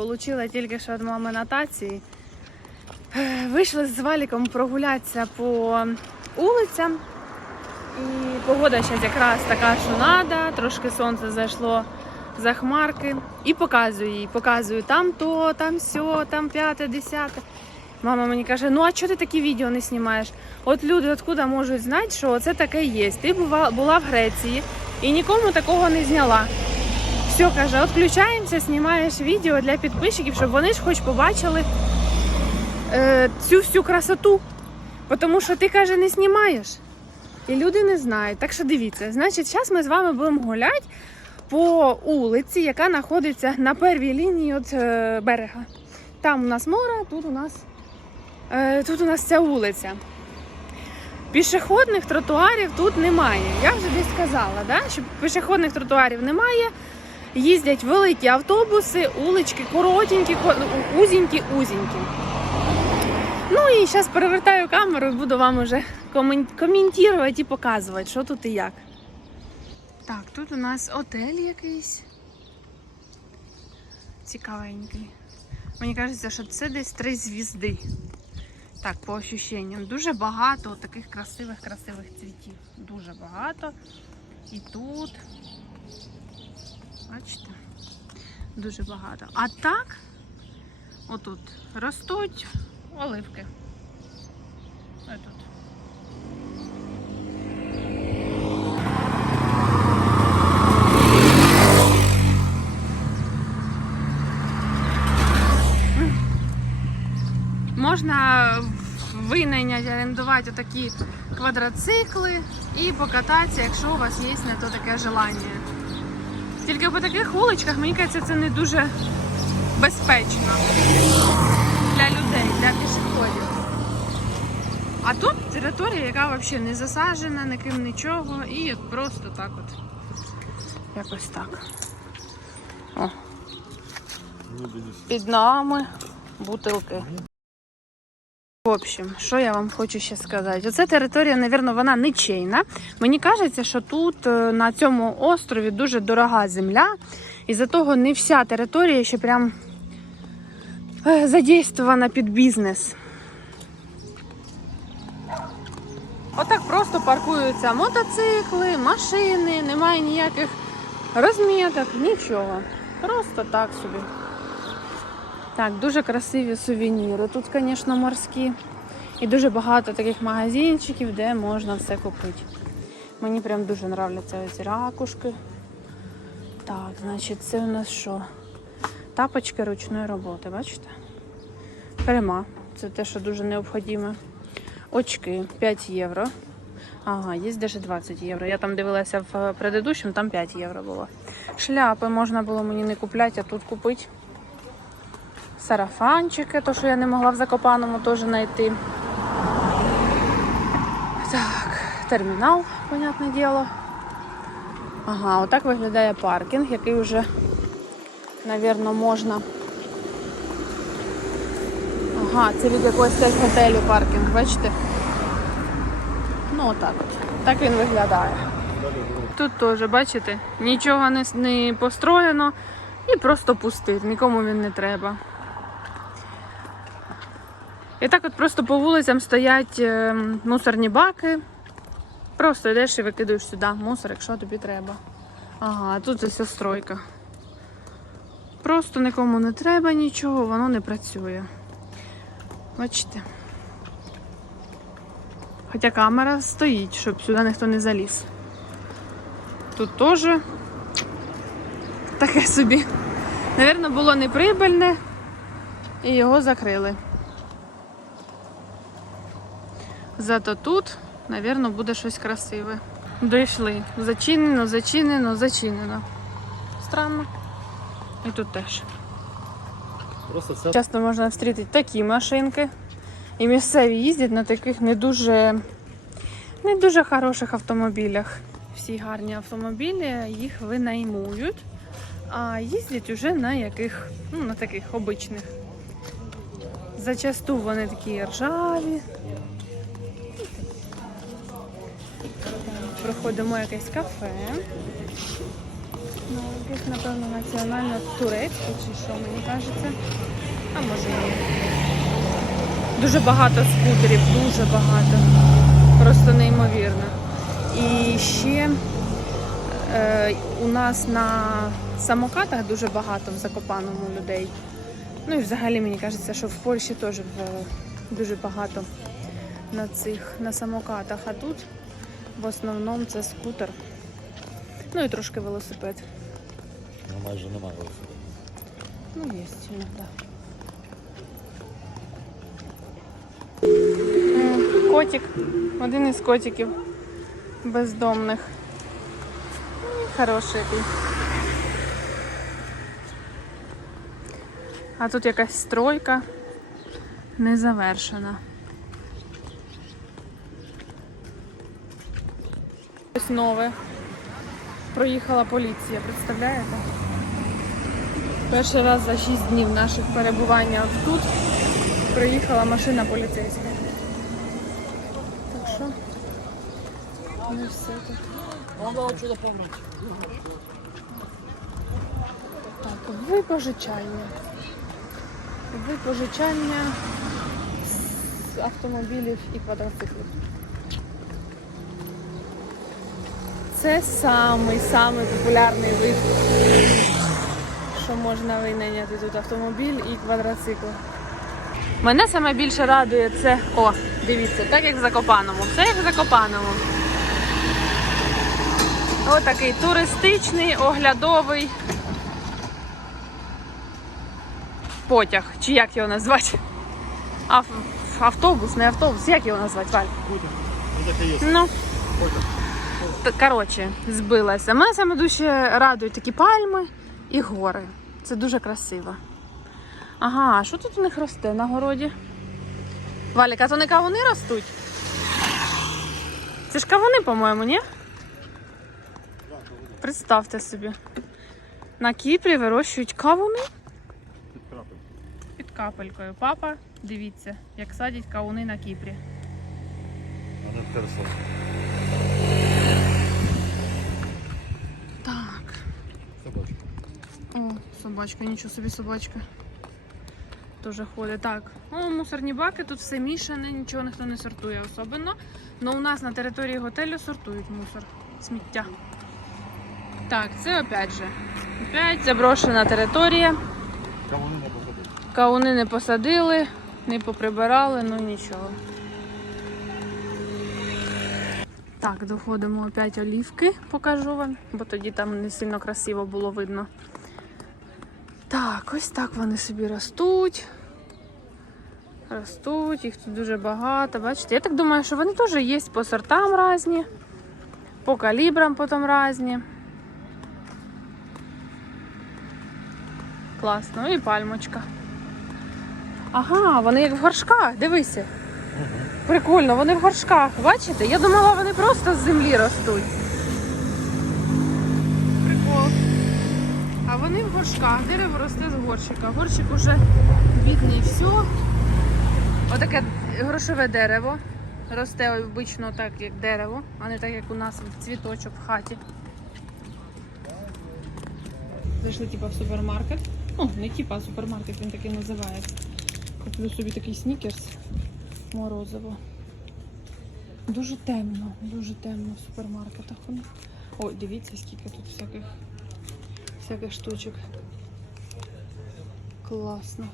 Получила тільки що від мами нотації. Е, Вийшли з валіком прогулятися по вулицям. І погода зараз якраз така, що треба, трошки сонце зайшло за хмарки. І показую їй, показую там то, там сьо, там п'яте, десяте. Мама мені каже: ну а чого ти такі відео не знімаєш? От люди откуда можуть знати, що це таке є. Ти була в Греції і нікому такого не зняла. Все, каже, відключаємося, знімаєш відео для підписчиків, щоб вони ж хоч побачили е, цю всю красоту. Тому що ти, каже, не знімаєш. І люди не знають. Так що дивіться, значить, зараз ми з вами будемо гуляти по вулиці, яка знаходиться на первій лінії від е, берега. Там у нас море, тут у нас, е, тут у нас ця вулиця. Пішохідних тротуарів тут немає. Я вже десь сказала, да? що пішохідних тротуарів немає. Їздять великі автобуси, улички коротенькі, ко- узенькі, узенькі. Ну і зараз перевертаю камеру і буду вам уже коментувати і показувати, що тут і як. Так, тут у нас отель якийсь. Цікавенький. Мені кажеться, що це десь три звізди. Так, по ощущенням. Дуже багато таких красивих, красивих цвітів. Дуже багато. І тут. Бачите? Дуже багато. А так, отут ростуть оливки. Отут. Можна винайняти, орендувати такі квадроцикли і покататися, якщо у вас є на то таке желання. Тільки по таких вуличках, мені кажеться, це не дуже безпечно для людей, для пішоходів. А тут територія, яка взагалі не засаджена, ніким нічого, і просто так от. Якось так. О. Під нами бутилки. В общем, що я вам хочу ще сказати? Оця територія, мабуть, вона нічийна. Мені кажеться, що тут е, на цьому острові дуже дорога земля, і за того не вся територія ще прям е, задействована під бізнес. Отак просто паркуються мотоцикли, машини, немає ніяких розміток, нічого. Просто так собі. Так, дуже красиві сувеніри. Тут, звісно, морські. І дуже багато таких магазинчиків, де можна все купити. Мені прям дуже нравляться ці ракушки. Так, значить, це у нас що? Тапочки ручної роботи, бачите? Крема. Це те, що дуже необхідне. Очки 5 євро. Ага, є навіть 20 євро. Я там дивилася в предыдущем, там 5 євро було. Шляпи можна було мені не купляти, а тут купити. Сарафанчики, то, що я не могла в Закопаному теж знайти. Так, термінал, понятне діло. Ага, отак виглядає паркінг, який вже, мабуть, можна. Ага, це від якогось готелю паркінг, бачите? Ну, отак от. Так він виглядає. Тут теж, бачите, нічого не, не построєно і просто пустир, нікому він не треба. І так от просто по вулицям стоять е, мусорні баки. Просто йдеш і викидаєш сюди мусор, якщо тобі треба. Ага, а тут ось стройка. Просто нікому не треба нічого, воно не працює. Бачите? Хоча камера стоїть, щоб сюди ніхто не заліз. Тут теж таке собі. Навірно, було неприбильне і його закрили. Зато тут, напевно, буде щось красиве. Дійшли. Зачинено, зачинено, зачинено. Странно. І тут теж. Просто все Часто можна зустріти такі машинки. І місцеві їздять на таких не дуже, не дуже хороших автомобілях. Всі гарні автомобілі їх винаймують, а їздять уже на яких, ну, на таких обичних. Зачасту вони такі ржаві. Проходимо якесь кафе. Ну, якесь, напевно, національно турецьке чи що, мені кажеться. А може ні. Дуже багато скутерів, дуже багато. Просто неймовірно. І ще е, у нас на самокатах дуже багато в Закопаному людей. Ну і взагалі мені кажеться, що в Польщі теж в, дуже багато на цих на самокатах. А тут в основному це скутер. Ну і трошки велосипед. Ну, майже немає велосипеду. Ну, есть иногда. Котик. Один із котиків бездомних. М, Хороший який. А тут якась стройка не Нове. Проїхала поліція, представляєте? Перший раз за 6 днів наших перебування тут приїхала машина поліцейська. Так що не все тут. Он дал что помнить. Так, випожичання. Випожичання з автомобілів і квадроциклів. Це самий самий популярний вид, що можна винайняти тут автомобіль і квадроцикл. Мене саме більше радує це. О, дивіться, так як в Закопаному. Все як в Закопаному. Ось такий туристичний, оглядовий потяг. Чи як його назвати? Ав... Автобус, не автобус, як його назвати, Валь? Путин. Ну, так коротше, збилася. Мене саме дуже радують такі пальми і гори. Це дуже красиво. Ага, а що тут у них росте на городі? Валік, а то не кавуни ростуть? Це ж кавуни, по-моєму, ні? Представте собі. На Кіпрі вирощують кавуни Підкрапив. під капелькою. Папа, дивіться, як садять кавуни на Кіпрі. А не в. Собачка. О, собачка, нічого собі собачка. Тоже ходить. Так, о, мусорні баки, тут все мішане, нічого ніхто не сортує особливо. Но у нас на території готелю сортують мусор, сміття. Так, це опять же. Опять заброшена територія. Кого не посадити? Кауни не посадили, не поприбирали, ну нічого. Так, доходимо опять олівки, покажу вам, бо тоді там не сильно красиво було видно. Так, ось так вони собі ростуть. Ростуть, їх тут дуже багато. Бачите, я так думаю, що вони теж є по сортам різні, по калібрам потім різні. Класно, і пальмочка. Ага, вони як в горшках, дивися. Прикольно, вони в горшках, бачите? Я думала, вони просто з землі ростуть. Прикол. А вони в горшках, дерево росте з горщика. Горщик уже бідний все. Отаке грошове дерево. Росте обично так, як дерево, а не так, як у нас цвіточок в хаті. Зайшли типа в супермаркет. Ну, не типа, а супермаркет, він такий називається. Куплю собі такий снікерс морозиво. Дуже темно, дуже темно в супермаркетах. Ой, дивіться, скільки тут всяких, всяких штучок. Класно.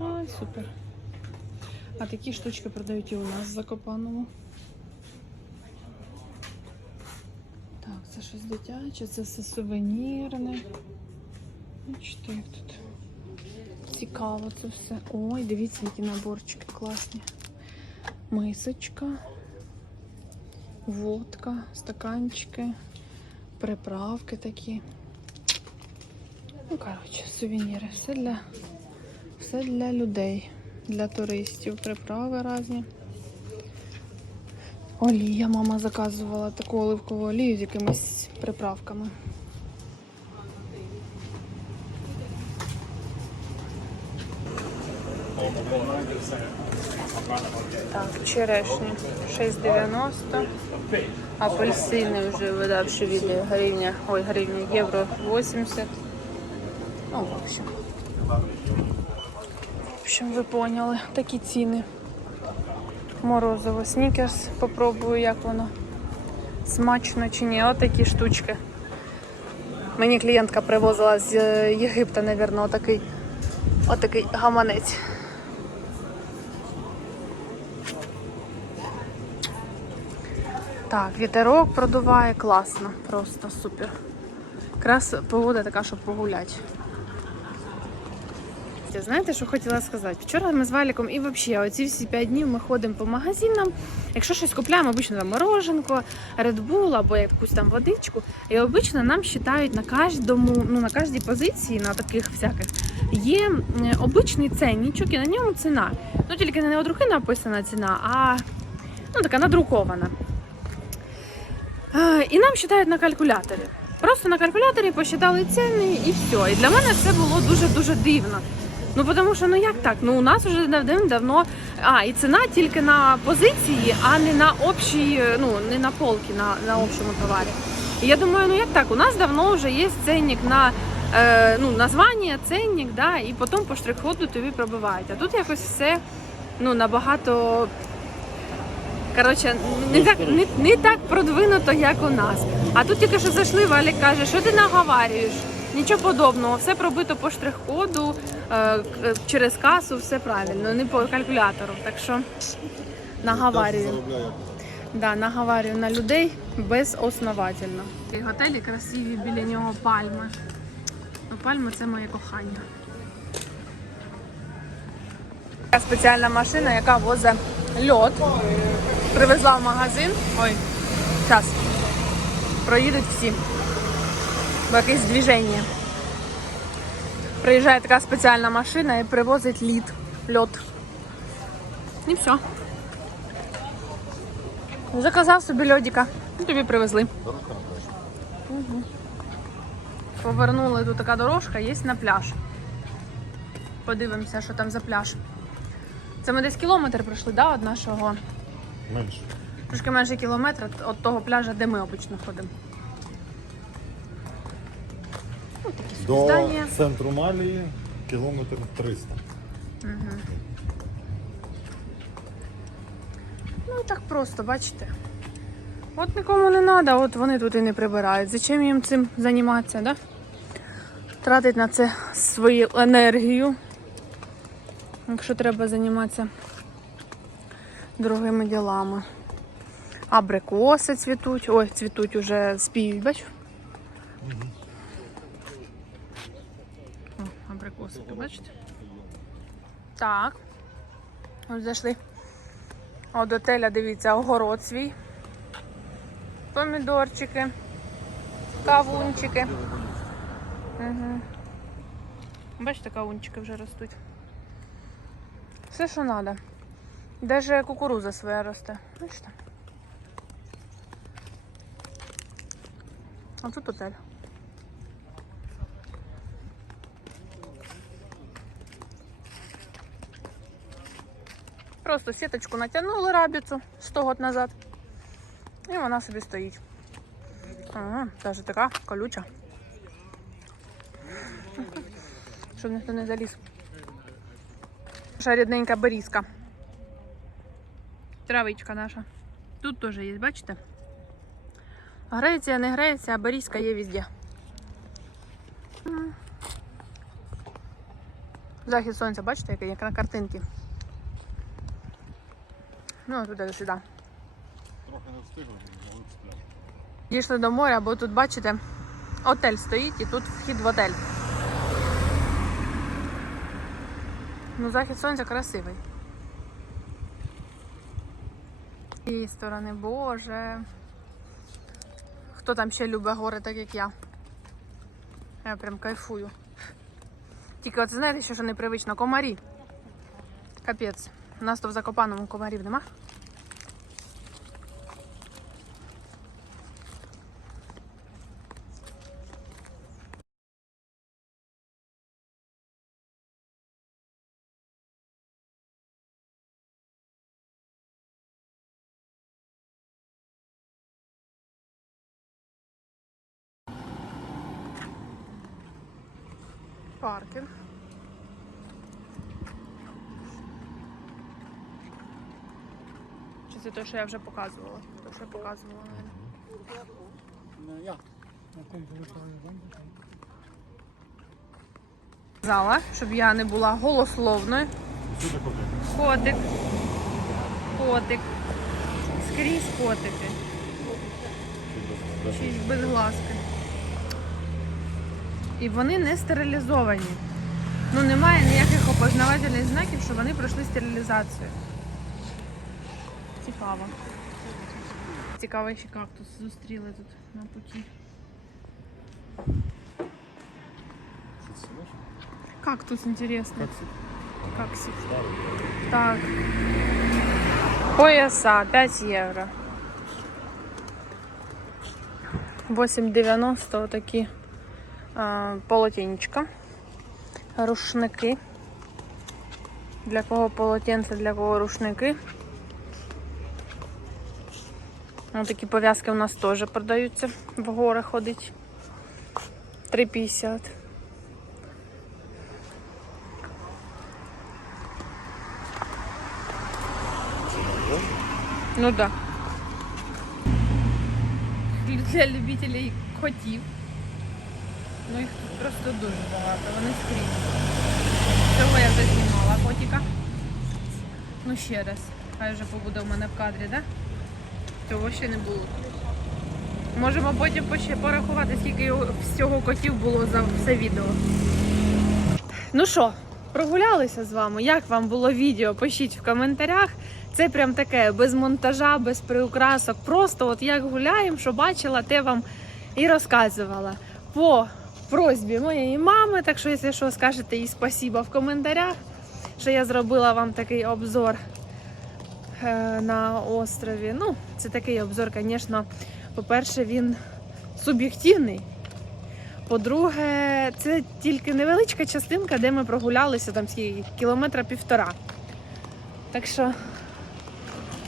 Ай, супер. А такі штучки продають і у нас в Закопаному. Так, це щось дитяче, це все сувенірне. Бачите, як тут цікаво це все. Ой, дивіться, які наборчики класні. Мисочка, водка, стаканчики, приправки такі. Ну, коротше, сувеніри. Все для, все для людей, для туристів. Приправи різні. Олія мама заказувала таку оливкову олію з якимись приправками. Так, черешні 6,90. Апельсини вже видавши від гривня, ой, гривня, євро 80. Ну, в общем. В общем, ви поняли, такі ціни. Морозиво снікерс. Попробую, як воно. Смачно чи ні. Отакі штучки. Мені клієнтка привозила з Єгипта, напевно, отакий, отакий гаманець. Так, вітерок продуває, класно, просто супер. Якраз погода така, щоб погуляти. Знаєте, що хотіла сказати? Вчора ми з Валіком і взагалі оці всі 5 днів ми ходимо по магазинам. Якщо щось купляємо, обично там мороженко, Bull або якусь там водичку. І обично нам вважають на кожному, ну на кожній позиції, на таких всяких, є обичний ценничок і на ньому ціна. Ну тільки не від руки написана ціна, а ну така надрукована. Е, І нам вважають на калькуляторі. Просто на калькуляторі посчитали ціни і все. І для мене це було дуже-дуже дивно. Ну, тому що ну як так? Ну у нас вже давним-давно. А, і ціна тільки на позиції, а не на общій, ну не на полки, на, на общому товарі. І я думаю, ну як так? У нас давно вже є ценник на е, ну, названня, ценник, да, і потім по штрих-коду тобі пробивають. А тут якось все ну, набагато. Коротше, не так, не, не так продвинуто, як у нас. А тут тільки що зайшли, Валік каже, що ти наговарюєш? Нічого подобного, все пробито по штрих-коду, е, через касу, все правильно, не по калькулятору. Так що наговарюю. Да, наговарюю на людей безосновательно. І готелі красиві, біля нього пальми. Ну, пальми це моє кохання. Спеціальна машина, яка возить льод. Привезла в магазин. Ой, зараз. Проїдуть всі. Бо якесь движення. Приїжджає така спеціальна машина і привозить лід, льод. І все. Заказав собі льодика. Тобі привезли. Угу. Повернули тут така дорожка, є на пляж. Подивимося, що там за пляж. Це ми десь кілометр пройшли, да, від нашого. Менше. Трошки менше кілометра від того пляжа, де ми обично ходимо. Ну, такі собі До здання. центру Малії кілометр 300. Ну так просто, бачите. От нікому не треба, от вони тут і не прибирають. Зачем їм цим займатися, да? Тратить на це свою енергію. Якщо треба займатися другими ділами. Абрикоси цвітуть. Ой, цвітуть уже спіють, бачу. О, абрикоси, бачите? Так. Ось зайшли. От отеля, дивіться, огород свій. Помідорчики, кавунчики. Угу. Бачите, кавунчики вже ростуть. Все, що треба. Даже кукуруза своя росте. Бачите? А тут отель. Просто сіточку натягнули рабіцу 100 років назад. І вона собі стоїть. Ага, навіть така колюча. Щоб ніхто не заліз. Наша рідненька берізка. Травичка наша. Тут теж є, бачите? Греється, не греється, а берізка є везде. Захід сонця, бачите, який, як на картинці. Ну, туди до сюди. Трохи не встигли, але. Дійшли до моря, бо тут, бачите, отель стоїть і тут вхід в отель. Ну, захід сонця красивий. Цієї сторони, боже. Хто там ще любить гори, так як я? Я прям кайфую. Тільки оце знаєте, що, що непривично? Комарі. Капець. У нас то в Закопаному комарів нема. Паркінг. Чи це те, що я вже показувала? Те, що я показувала. кому повертаю щоб я не була голословною. Котик. Котик. Скрізь котики. Шість без глазки. І вони не стерилізовані. Ну немає ніяких опознавательних знаків, що вони пройшли стерилізацію. Цікаво. Цікавий ще кактус зустріли тут на путі. Кактус інтересний. Каксик. Так. Пояса 5 євро. 8,90 такі полотенечка. Рушники. Для кого полотенце, для кого рушники. Ось такі пов'язки у нас теж продаються. В гори ходить. 3,50. Ну да. Для любителей котів. Ну їх тут просто дуже багато, вони скрізь. Цього я вже знімала котика. Ну ще раз. Хай вже побуде в мене в кадрі, да? Цього ще не було. Можемо потім порахувати, скільки всього котів було за все відео. Ну що, прогулялися з вами? Як вам було відео? Пишіть в коментарях. Це прям таке без монтажа, без приукрасок. Просто от як гуляємо, що бачила, те вам і розказувала. По просьбі моєї мами. Так що, якщо що, скажете їй спасіба в коментарях, що я зробила вам такий обзор е, на острові. Ну, це такий обзор, звісно, по-перше, він суб'єктивний. По-друге, це тільки невеличка частинка, де ми прогулялися там кілометра півтора. Так що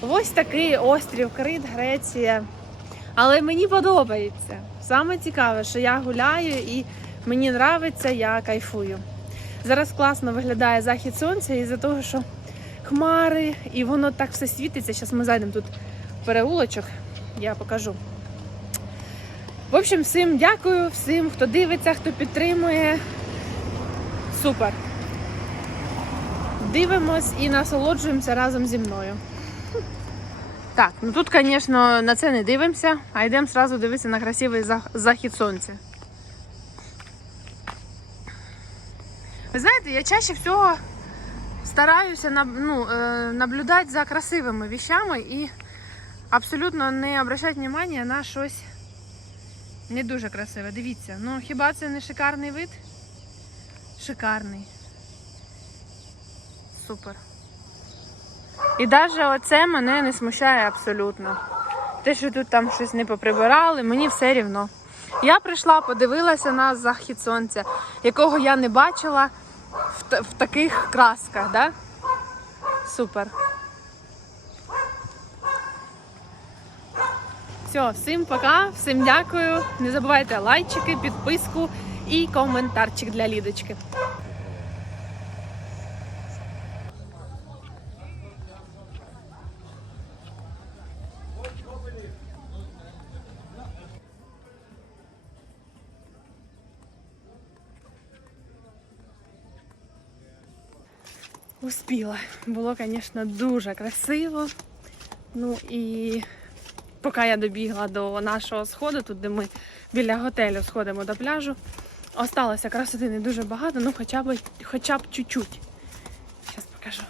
ось такий острів Крит, Греція. Але мені подобається. Саме цікаве, що я гуляю і мені подобається, я кайфую. Зараз класно виглядає захід сонця із-за того, що хмари, і воно так все світиться. Зараз ми зайдемо тут в переулочок, я покажу. В общем, всім дякую, всім, хто дивиться, хто підтримує. Супер. Дивимось і насолоджуємося разом зі мною. Так, ну тут, звісно, на це не дивимося, а йдемо одразу дивитися на красивий захід сонця. Ви знаєте, я чаще всього стараюся ну, е, наблюдати за красивими вещами і абсолютно не обращати увагу на щось не дуже красиве. Дивіться, ну хіба це не шикарний вид? Шикарний. Супер. І навіть оце мене не смущає абсолютно. Те, що тут там щось не поприбирали, мені все рівно. Я прийшла, подивилася на захід сонця, якого я не бачила в, в таких красках, да? Супер. Все, всім пока, всім дякую. Не забувайте лайчики, підписку і коментарчик для Лідочки. Успіла. Було, звісно, дуже красиво. Ну і поки я добігла до нашого сходу, тут де ми біля готелю сходимо до пляжу. Осталося красоти не дуже багато, ну хоча б чуть-чуть. Зараз покажу.